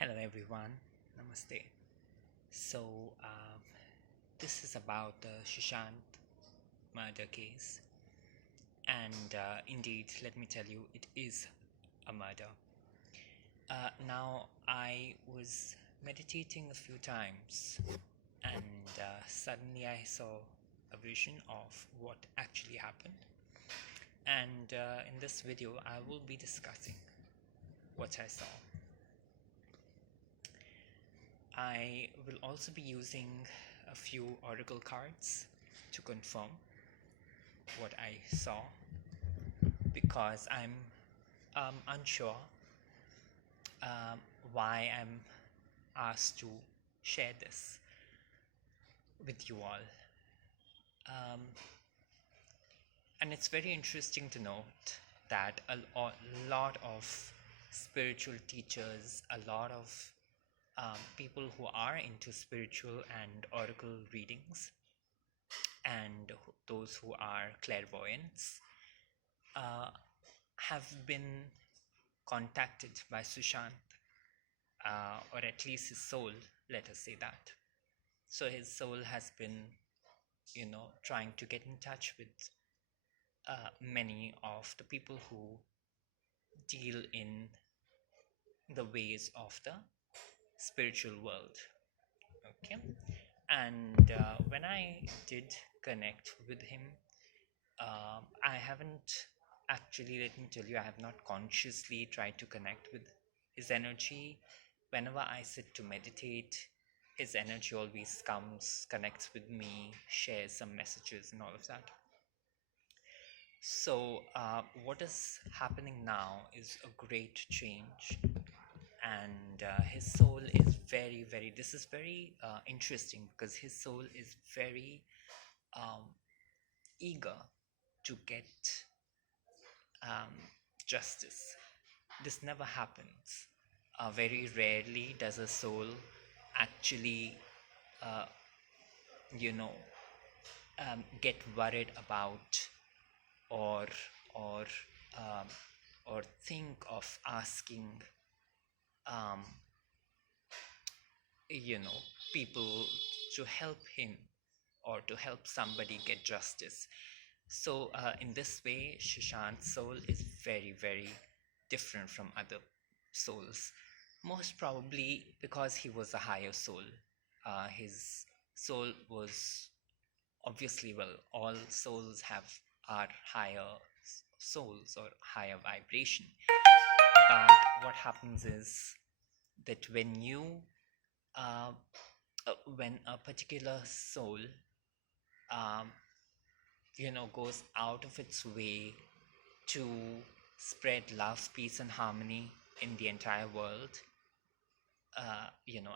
Hello everyone, Namaste. So, uh, this is about the Sushant murder case, and indeed, let me tell you, it is a murder. Now, I was meditating a few times, and suddenly I saw a vision of what actually happened. And in this video, I will be discussing what I saw. I will also be using a few oracle cards to confirm what I saw because I'm unsure um, why I'm asked to share this with you all. Um, and it's very interesting to note that a lot of spiritual teachers, a lot of people who are into spiritual and oracle readings, and those who are clairvoyants uh, have been contacted by Sushant, or at least his soul, let us say that. So his soul has been, trying to get in touch with many of the people who deal in the ways of the spiritual world. Okay. And when I did connect with him, I haven't actually, let me tell you, I have not consciously tried to connect with his energy. Whenever I sit to meditate, his energy always comes, connects with me, shares some messages, and all of that. So, what is happening now is a great change, and his soul is very, this is very interesting because his soul is very um, eager to get um, justice. This never happens. Very rarely does a soul actually, uh, you know, get worried about or or um, or think of asking, um, people to help him or to help somebody get justice. So, in this way, Shishant's soul is very different from other souls. Most probably because he was a higher soul. His soul was obviously, well, all souls have are higher souls or higher vibration. But what happens is that uh, when a particular soul um, goes out of its way to spread love, peace, and harmony in the entire world,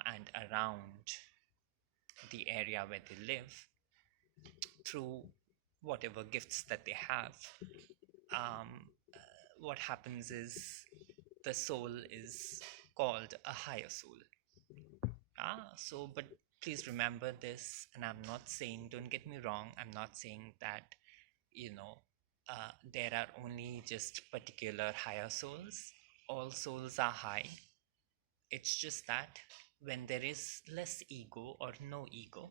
and around the area where they live through whatever gifts that they have. Um, what happens is the soul is called a higher soul. But please remember this, and I'm not saying, don't get me wrong, I'm not saying that, there are only just particular higher souls. All souls are high. It's just that when there is less ego or no ego,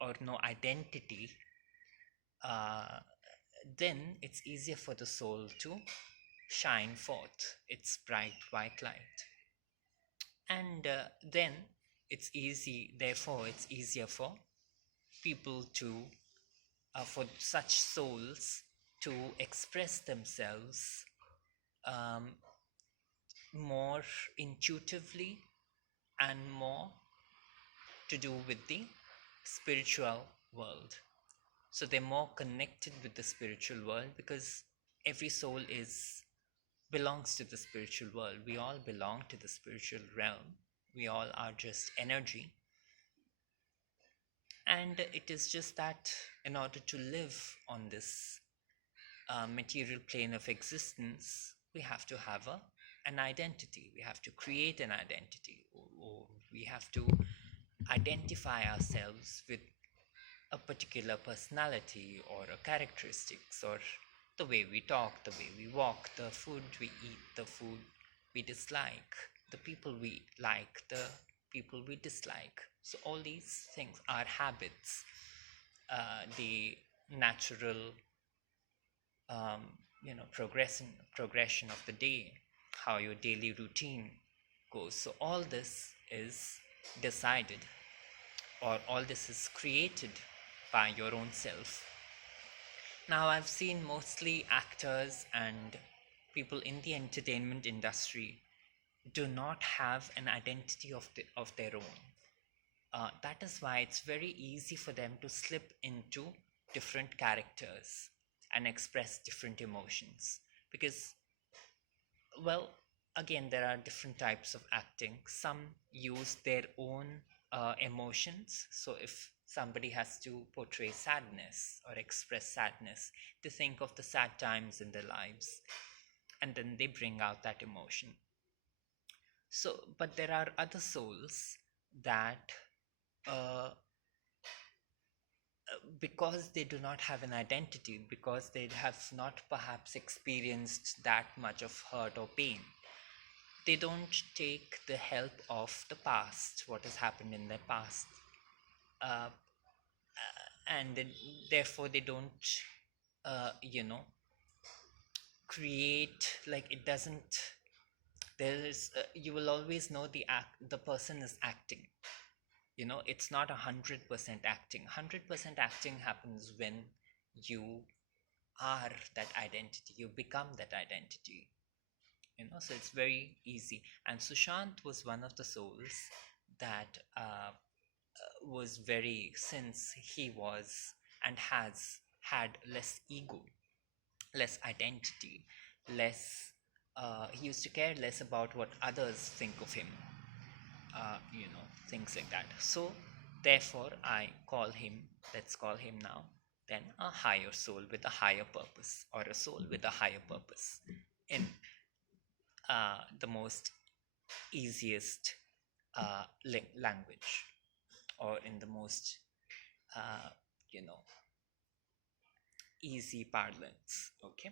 or no identity, uh, then it's easier for the soul to shine forth its bright white light. And then therefore, it's easier for people to, for such souls to express themselves um, more intuitively and more to do with the spiritual world. So they're more connected with the spiritual world because every soul belongs to the spiritual world. We all belong to the spiritual realm. We all are just energy. And it is just that in order to live on this material plane of existence, we have to have an identity. We have to create an identity, or we have to identify ourselves with a particular personality or a characteristics, or the way we talk, the way we walk, the food we eat, the food we dislike, the people we like, the people we dislike. So all these things are habits, the natural, um, progression of the day, how your daily routine goes. So all this is decided, or all this is created by your own self. Now, I've seen mostly actors and people in the entertainment industry do not have an identity of their own. That is why it's very easy for them to slip into different characters and express different emotions. Because, well, again, there are different types of acting. Some use their own emotions. So if somebody has to portray sadness or express sadness, they think of the sad times in their lives and then they bring out that emotion. So, but there are other souls that, uh, because they do not have an identity, because they have not perhaps experienced that much of hurt or pain, they don't take the help of the past, what has happened in their past, uh, and then, therefore they don't, uh, you know, create, like, it doesn't. There is, you will always know the person is acting. It's not 100% acting. 100% acting happens when you are that identity. You become that identity. So it's very easy. And Sushant was one of the souls that was very, since he was and has had less ego, less identity, less. He used to care less about what others think of him, things like that. So, therefore, let's call him now, then a higher soul with a higher purpose, or a soul with a higher purpose, in the most easiest language, or in the most, uh, you know, easy parlance, okay,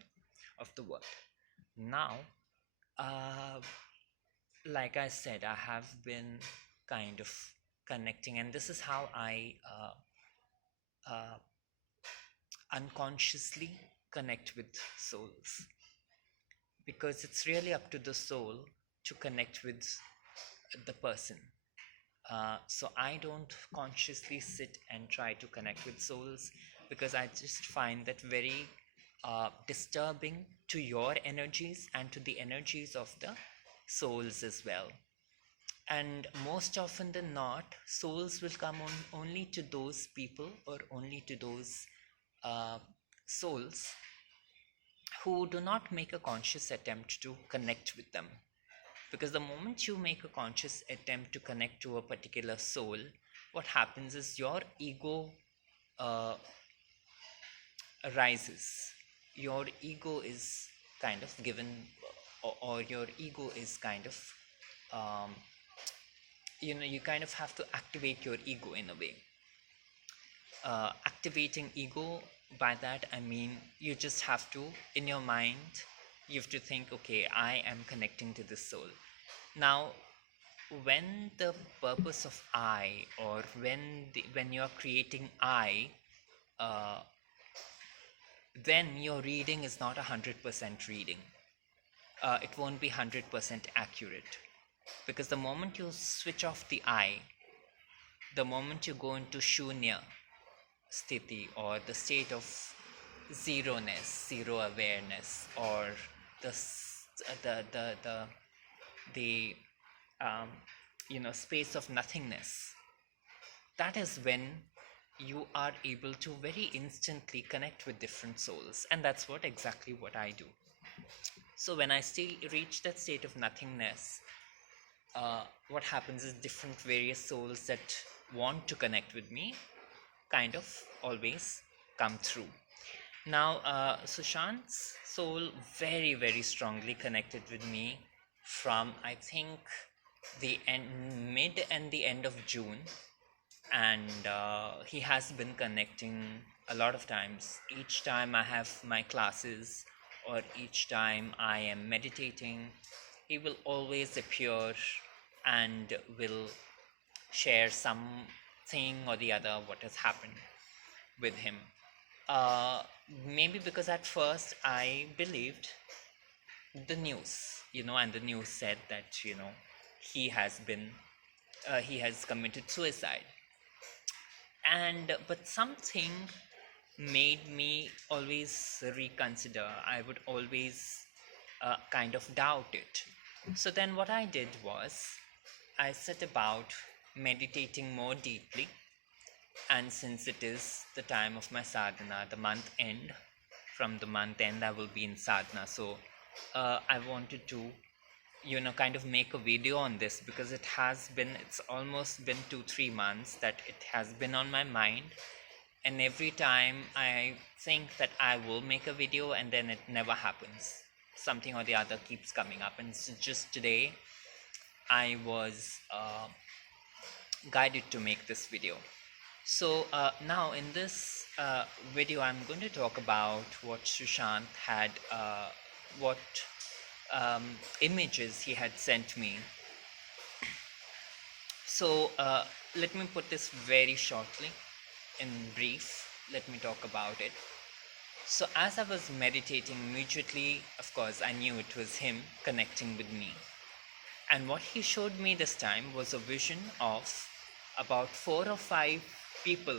of the word. Now, uh, like I said, I have been kind of connecting, and this is how I uh, unconsciously connect with souls, because it's really up to the soul to connect with the person. So I don't consciously sit and try to connect with souls, because I just find that very disturbing to your energies and to the energies of the souls as well. And most often than not, souls will come on only to those people, or only to those uh, souls who do not make a conscious attempt to connect with them. Because the moment you make a conscious attempt to connect to a particular soul, what happens is your ego uh, arises. Your ego is kind of given, or your ego is kind of, um, you kind of have to activate your ego in a way. Activating ego, by that I mean, you just have to, in your mind, you have to think, okay, I am connecting to this soul. Now, when the purpose of I, or when you're creating I, uh, then your reading is not 100% reading. It won't be 100% accurate, because the moment you switch off the I, the moment you go into shunya sthiti, or the state of zeroness, zero awareness, or the the um, space of nothingness, that is when you are able to very instantly connect with different souls. And that's exactly what I do. So when I still reach that state of nothingness, what happens is different various souls that want to connect with me kind of always come through. Now, Sushant's soul very, very strongly connected with me from, I think, the mid and the end of June. And he has been connecting a lot of times. Each time I have my classes, or each time I am meditating, he will always appear and will share something or the other what has happened with him. Uh, Maybe because at first I believed the news, and the news said that, he has been, he has committed suicide. And but something made me always reconsider. I would always kind of doubt it. So then what I did was I set about meditating more deeply. And since it is the time of my sadhana, the month end, from the month end I will be in sadhana. So I wanted to, kind of make a video on this, because it's almost been 2-3 months that it has been on my mind. And every time I think that I will make a video, and then it never happens. Something or the other keeps coming up. And so just today I was guided to make this video. So now in this video, I'm going to talk about what Sushant had, what images he had sent me. So let me put this very shortly, in brief. Let me talk about it. So as I was meditating, immediately, of course, I knew it was him connecting with me. And what he showed me this time was a vision of about 4 or 5 people,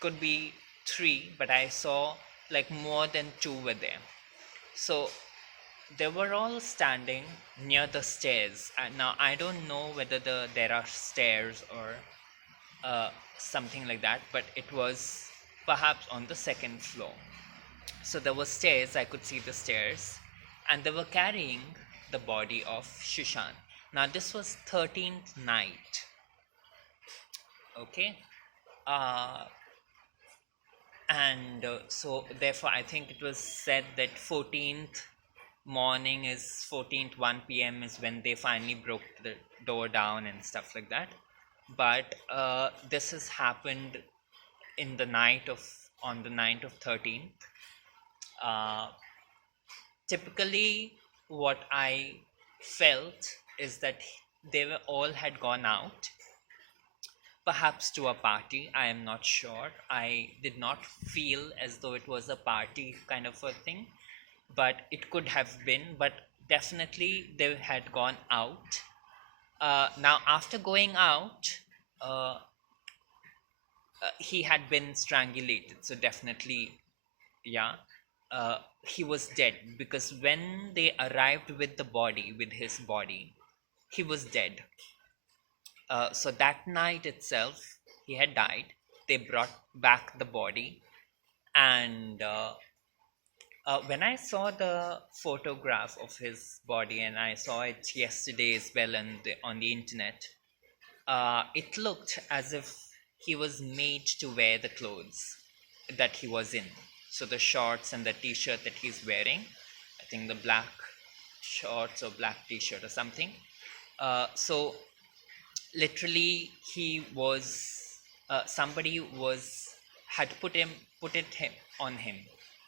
could be 3, but I saw like more than 2 were there. So they were all standing near the stairs. And now I don't know whether there are stairs or something like that, but it was perhaps on the 2nd floor. So there were stairs, I could see the stairs, and they were carrying the body of Sushant. Now this was 13th night. Okay. So therefore I think it was said that 14th morning is 14th 1 p.m. is when they finally broke the door down and stuff like that. But this has happened on the night of 13th. Typically what I felt is that they were all had gone out, perhaps to a party. I am not sure. I did not feel as though it was a party kind of a thing, but it could have been. But definitely they had gone out. Now after going out, he had been strangulated. So definitely, yeah, he was dead, because when they arrived with his body, he was dead. So that night itself, he had died. They brought back the body, and when I saw the photograph of his body, and I saw it yesterday as well on the internet, it looked as if he was made to wear the clothes that he was in. So the shorts and the t-shirt that he's wearing, I think the black shorts or black t-shirt or something. So literally he was, somebody had put it on him.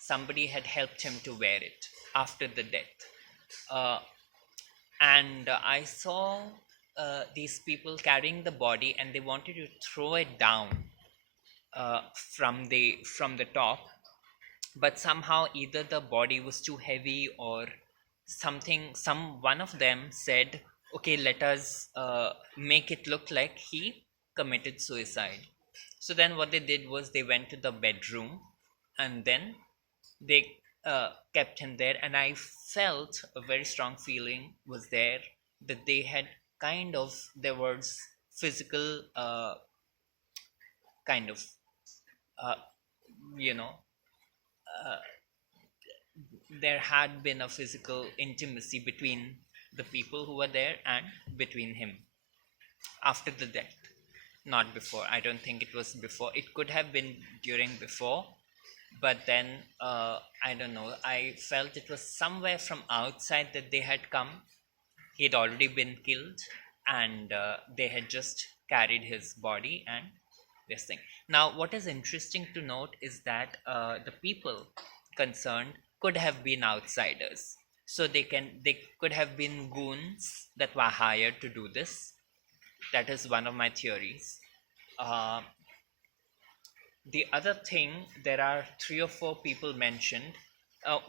Somebody had helped him to wear it after the death. And I saw these people carrying the body, and they wanted to throw it down from the top, but somehow either the body was too heavy or something. One of them said, okay, let us make it look like he committed suicide. So then what they did was they went to the bedroom, and then they kept him there. And I felt a very strong feeling was there, that they had there was physical kind of you know there had been a physical intimacy between the people who were there and between him after the death, not before. I don't think it was before. It could have been during before, but then I don't know, I felt it was somewhere from outside that they had come. He had already been killed, and they had just carried his body and this thing. Now what is interesting to note is that the people concerned could have been outsiders. So they could have been goons that were hired to do this. That is one of my theories. uh, the other thing, there are three or four people mentioned.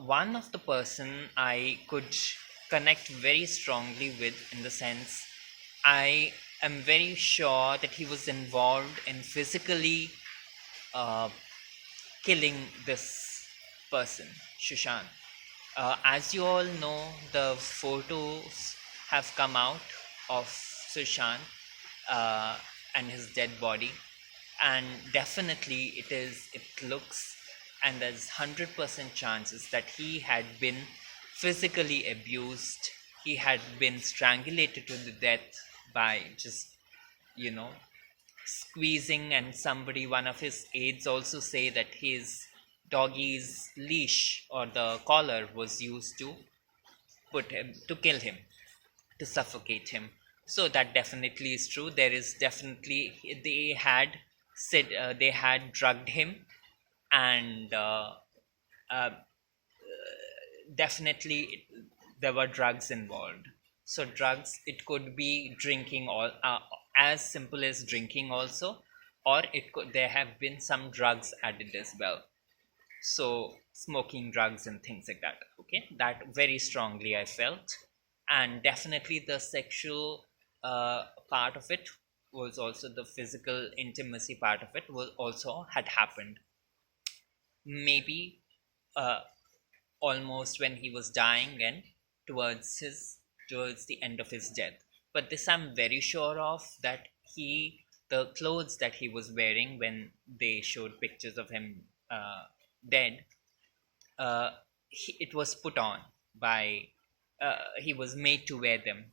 One of the person I could connect very strongly with, in the sense I am very sure that he was involved in physically uh, killing this person, Sushant. As you all know, the photos have come out of Sushant uh, and his dead body, and definitely it looks, and there's 100% chances that he had been physically abused. He had been strangulated to the death by just, you know, squeezing. And somebody, one of his aides, also say that his doggy's leash or the collar was used to put him, to kill him, to suffocate him. So that definitely is true. There is definitely, they had said, they had drugged him, and uh, definitely there were drugs involved. So drugs, it could be drinking, all as simple as drinking also, or it could, there have been some drugs added as well. So smoking drugs and things like that. Okay, that very strongly I felt. And definitely the sexual part of it was also, the physical intimacy part of it was also had happened, maybe uh, almost when he was dying, and towards his, towards the end of his death. But this I'm very sure of, that he, the clothes that he was wearing when they showed pictures of him dead, uh, it was put on by, he was made to wear them,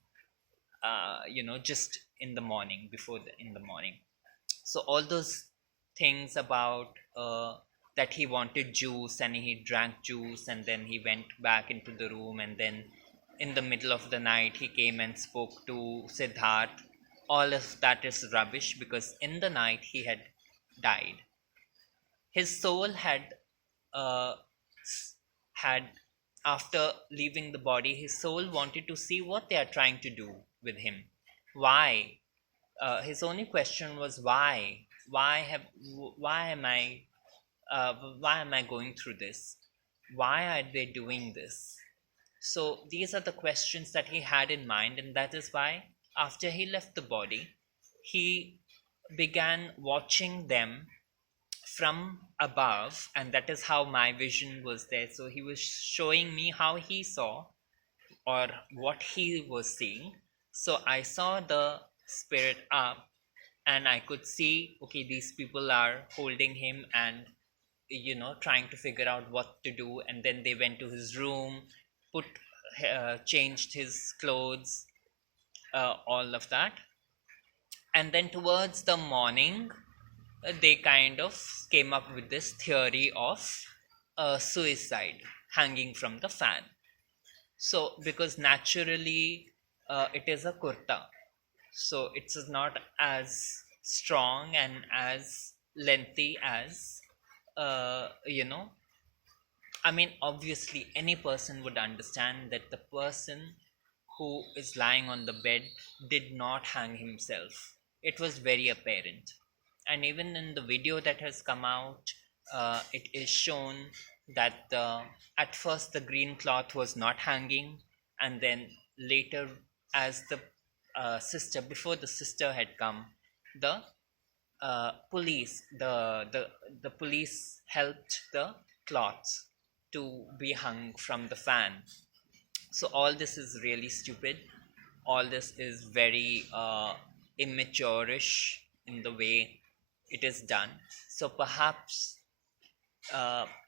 just in the morning, before in the morning. So all those things about that he wanted juice and he drank juice, and then he went back into the room, and then in the middle of the night he came and spoke to Siddharth. All of that is rubbish, because in the night he had died. His soul had uh, had, after leaving the body, his soul wanted to see what they are trying to do with him. Why? His only question was why. Why am I, why am I going through this? Why are they doing this? So these are the questions that he had in mind, and that is why after he left the body, he began watching them from above, and that is how my vision was there. So he was showing me how he saw, or what he was seeing. So I saw the spirit up, and I could see, okay, these people are holding him and, trying to figure out what to do. And then they went to his room, put changed his clothes, all of that. And then towards the morning, they kind of came up with this theory of suicide, hanging from the fan. So because naturally it is a kurta, so it's not as strong and as lengthy as, uh, you know I mean, obviously any person would understand that the person who is lying on the bed did not hang himself. It was very apparent. And even in the video that has come out, it is shown that at first the green cloth was not hanging, and then later, as the sister, before the sister had come, the the police helped the cloths to be hung from the fan. So all this is really stupid. All this is very immature-ish in the way it is done. So perhaps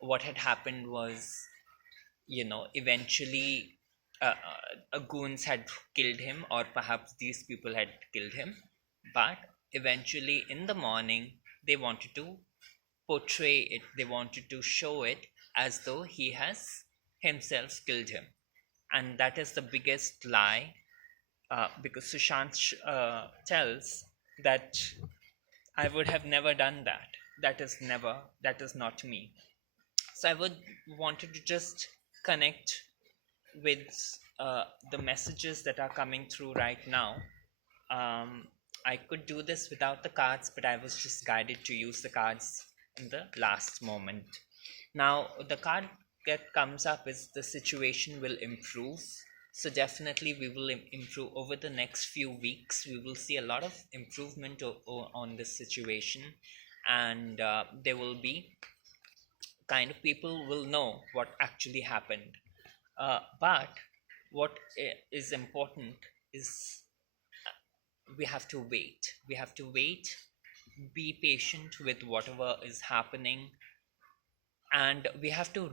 what had happened was, eventually goons had killed him, or perhaps these people had killed him. But eventually, in the morning, they wanted to portray it, they wanted to show it as though he has himself killed him. And that is the biggest lie, because Sushant tells that I would have never done that. That is never, that is not me. So I would wanted to just connect with the messages that are coming through right now, um, I could do this without the cards, but I was just guided to use the cards in the last moment. Now, the card that comes up is the situation will improve. So, definitely, we will improve over the next few weeks. We will see a lot of improvement on this situation, and there will be kind of people will know what actually happened. But what is important is we have to wait. We have to wait, be patient with whatever is happening, and we have to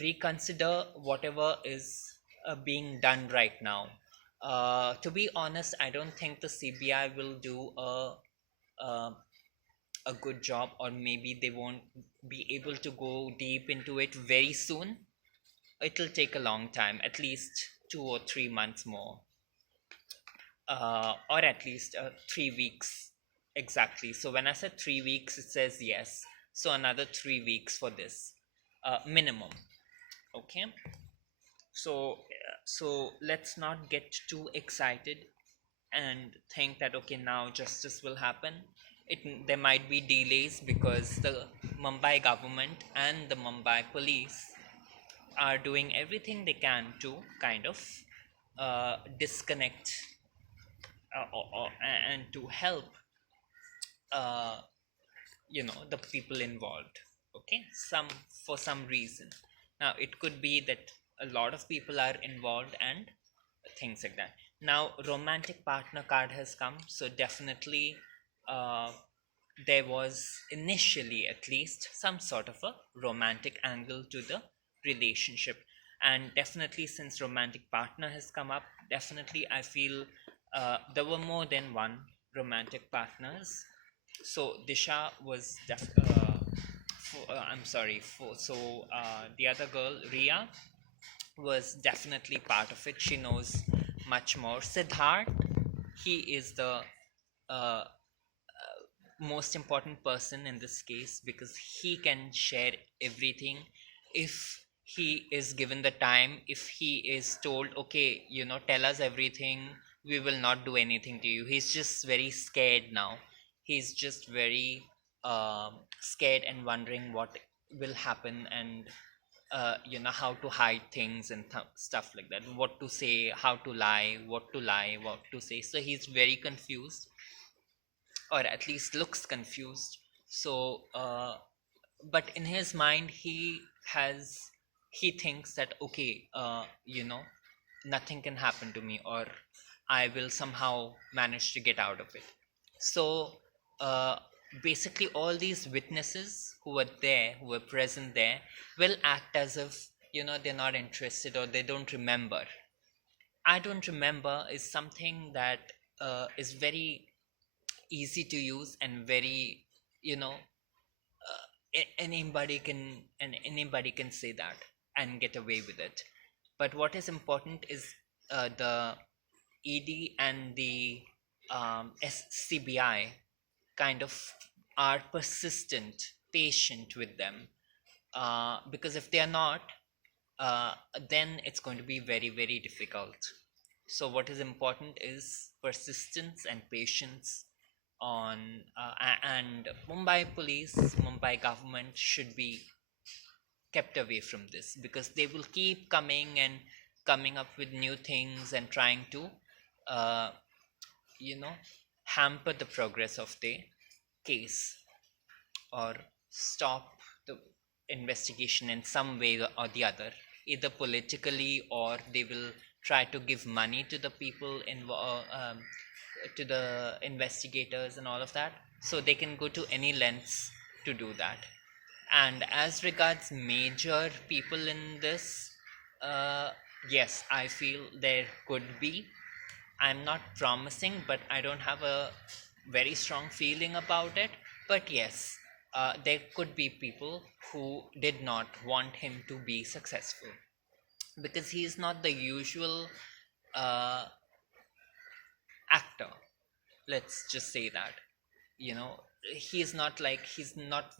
reconsider whatever is being done right now. To be honest, I don't think the CBI will do a, a good job, or maybe they won't be able to go deep into it very soon. It'll take a long time, at least 2 or 3 months more, or at least 3 weeks exactly. So when I said 3 weeks, it says yes. So another 3 weeks for this minimum. Okay. So let's not get too excited and think that okay, now justice will happen. There might be delays because the Mumbai government and the Mumbai police are doing everything they can to kind of disconnect and to help uh, the people involved. Okay, some for some reason. Now it could be that a lot of people are involved and things like that. Now romantic partner card has come, so definitely uh, there was initially at least some sort of a romantic angle to the relationship, and definitely since romantic partner has come up, definitely I feel there were more than one romantic partners. So Disha was I'm sorry for so the other girl Ria was definitely part of it. She knows much more. Siddharth, he is the uh, most important person in this case because he can share everything if he is given the time. If he is told okay, tell us everything, we will not do anything to you. He's just very scared now. He's just very scared and wondering what will happen, and how to hide things and stuff like that, what to say, how to lie, what to say. So he's very confused, or at least looks confused. So but in his mind he thinks that okay, nothing can happen to me, or I will somehow manage to get out of it. So uh, basically all these witnesses who were there, who were present there, will act as if they're not interested or they don't remember. I don't remember is something that is very easy to use and very, you know anybody can say that and get away with it. But what is important is the ED and the CBI kind of are persistent, patient with them, because if they are not, uh, then it's going to be very, very difficult. So what is important is persistence and patience on and Mumbai police, Mumbai government should be kept away from this, because they will keep coming and coming up with new things and trying to uh, you know hamper the progress of the case, or stop the investigation in some way or the other, either politically, or they will try to give money to the people involved, to the investigators and all of that. So they can go to any lengths to do that. And as regards major people in this, uh, yes, I feel there could be. I'm not promising, but I don't have a very strong feeling about it. But yes, there could be people who did not want him to be successful, because he is not the usual uh, actor. Let's just say that. You know, he's not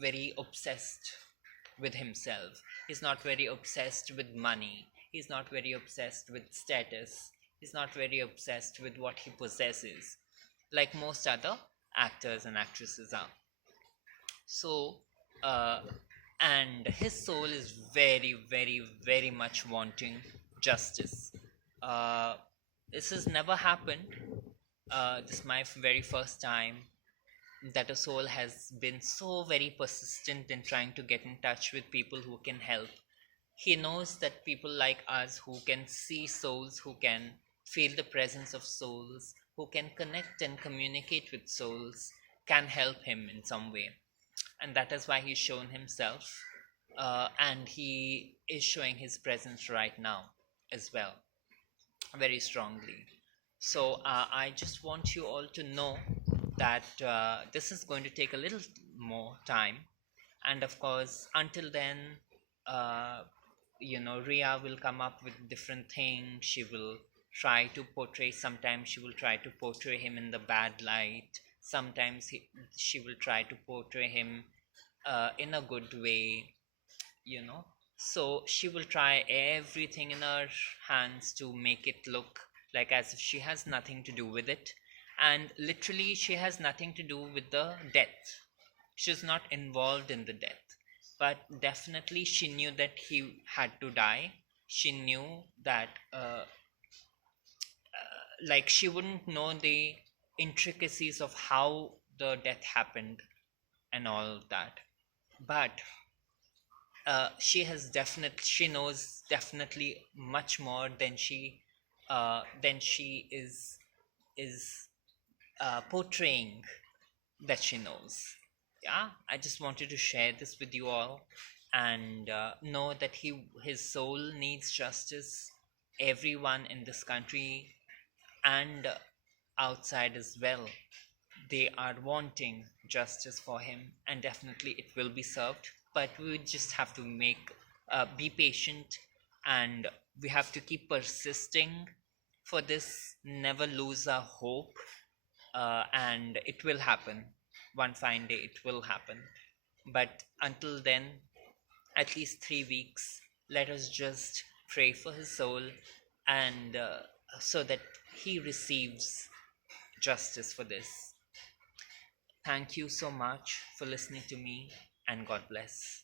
very obsessed with himself. He's not very obsessed with money. He's not very obsessed with status. He's not very obsessed with what he possesses, like most other actors and actresses are. So, uh, and his soul is very, very, very much wanting justice. Uh, this has never happened. This is my very first time that a soul has been so very persistent in trying to get in touch with people who can help. He knows that people like us who can see souls, who can feel the presence of souls, who can connect and communicate with souls, can help him in some way. And that is why he's shown himself. And he is showing his presence right now as well, very strongly. So I just want you all to know that this is going to take a little more time. And of course, until then, uh, Ria will come up with different things. She will try to portray, sometimes she will try to portray him in the bad light. Sometimes she will try to portray him in a good way, you know. So she will try everything in her hands to make it look like as if she has nothing to do with it. And literally, she has nothing to do with the death. She's not involved in the death. But definitely, she knew that he had to die. She knew that, like, she wouldn't know the intricacies of how the death happened and all that. But she knows definitely much more than she is portraying that she knows. Yeah, I just wanted to share this with you all, and know that his soul needs justice. Everyone in this country and outside as well, they are wanting justice for him, and definitely it will be served. But we just have to be patient, and we have to keep persisting for this. Never lose our hope, and it will happen. One fine day, it will happen. But until then, at least 3 weeks, let us just pray for his soul, and so that he receives justice for this. Thank you so much for listening to me, and God bless.